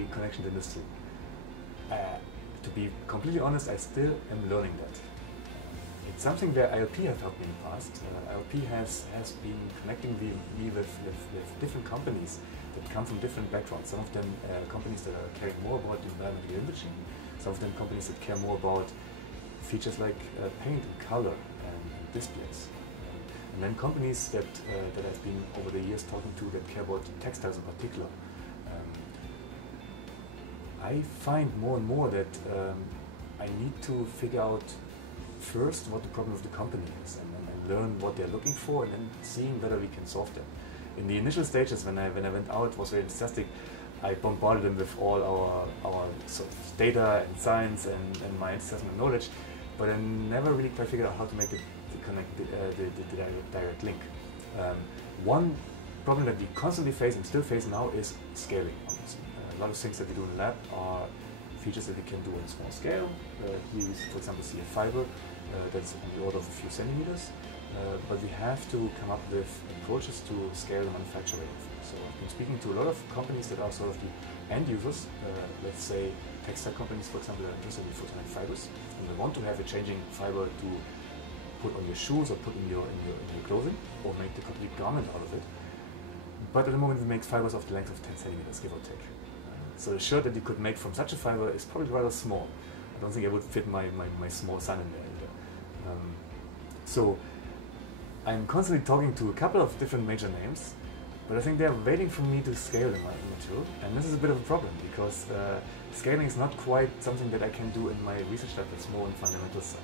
my connection to industry. To be completely honest, I still am learning that. It's something where ILP have helped me in the past. ILP has been connecting me with different companies that come from different backgrounds. Some of them companies that are caring more about environmental imaging, some of them companies that care more about features like paint and color and displays. And then companies that I've been over the years talking to that care about textiles in particular. I find more and more that I need to figure out first what the problem of the company is and learn what they're looking for and then seeing whether we can solve them. In the initial stages when I went out, it was very enthusiastic. I bombarded them with all our sort of data and science and my enthusiasm and knowledge, but I never really quite figured out how to make the direct link. One problem that we constantly face and still face now is scaling. A lot of things that we do in the lab are features that we can do on a small scale. Here you, for example, see a fiber that's on the order of a few centimeters, but we have to come up with approaches to scale the manufacture rate of it. So I've been speaking to a lot of companies that are sort of the end users, let's say textile companies, for example, that are interested in photonic fibers, and they want to have a changing fiber to put on your shoes or put in your clothing, or make the complete garment out of it. But at the moment we make fibers of the length of 10 centimeters, give or take. So the shirt that you could make from such a fiber is probably rather small. I don't think it would fit my small son in there either. So I'm constantly talking to a couple of different major names, but I think they're waiting for me to scale in my material. And this is a bit of a problem because scaling is not quite something that I can do in my research lab, it's more on the fundamental side.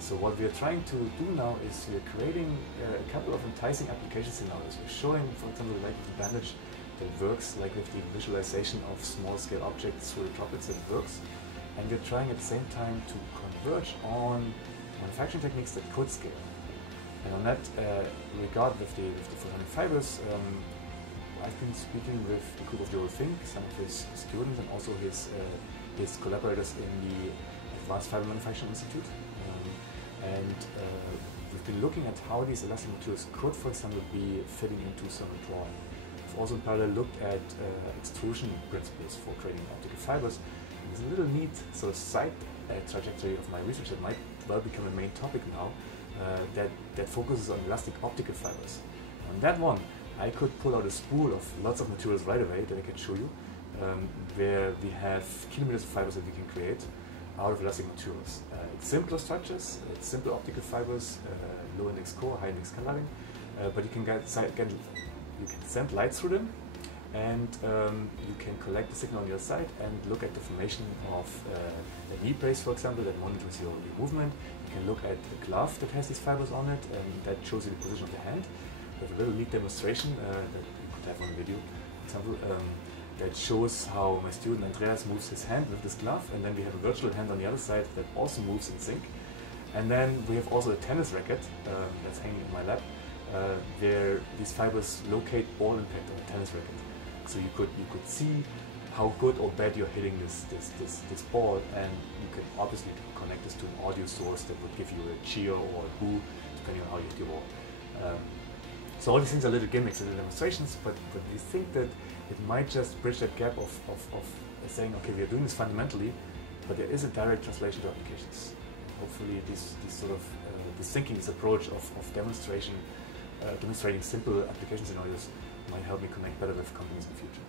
So what we are trying to do now is we are creating a couple of enticing application scenarios. We're showing, for example, like the bandage that works, like with the visualization of small-scale objects through the droplets that works. And we're trying at the same time to converge on manufacturing techniques that could scale. And on that regard, with the photonic fibers, I've been speaking with a group of Joel Fink, some of his students, and also his collaborators in the Advanced Fiber Manufacturing Institute. We've been looking at how these elastic materials could, for example, be fitting into thermal drawing. We've also in parallel looked at extrusion principles for creating optical fibers. And there's a little neat sort of side trajectory of my research that might well become a main topic now, that focuses on elastic optical fibers. On that one, I could pull out a spool of lots of materials right away that I can show you, where we have kilometers of fibers that we can create out of elastic materials. It's simpler structures, it's simple optical fibers, low index core, high index canalling, but you can send light through them, and you can collect the signal on your side and look at the formation of a knee brace, for example, that monitors your movement. You can look at a glove that has these fibers on it, and that shows you the position of the hand. We have a little neat demonstration that you could have on video, for example, that shows how my student Andreas moves his hand with this glove, and then we have a virtual hand on the other side that also moves in sync. And then we have also a tennis racket that's hanging in my lab, where these fibers locate ball impact on a tennis racket. So you could see how good or bad you're hitting this ball, and you can obviously connect this to an audio source that would give you a cheer or a boo, depending on how you hit your ball. So all these things are little gimmicks and little demonstrations, but we think that it might just bridge that gap of saying, okay, we are doing this fundamentally, but there is a direct translation to applications. Hopefully this thinking, this approach of demonstrating simple application scenarios might help me connect better with companies in the future.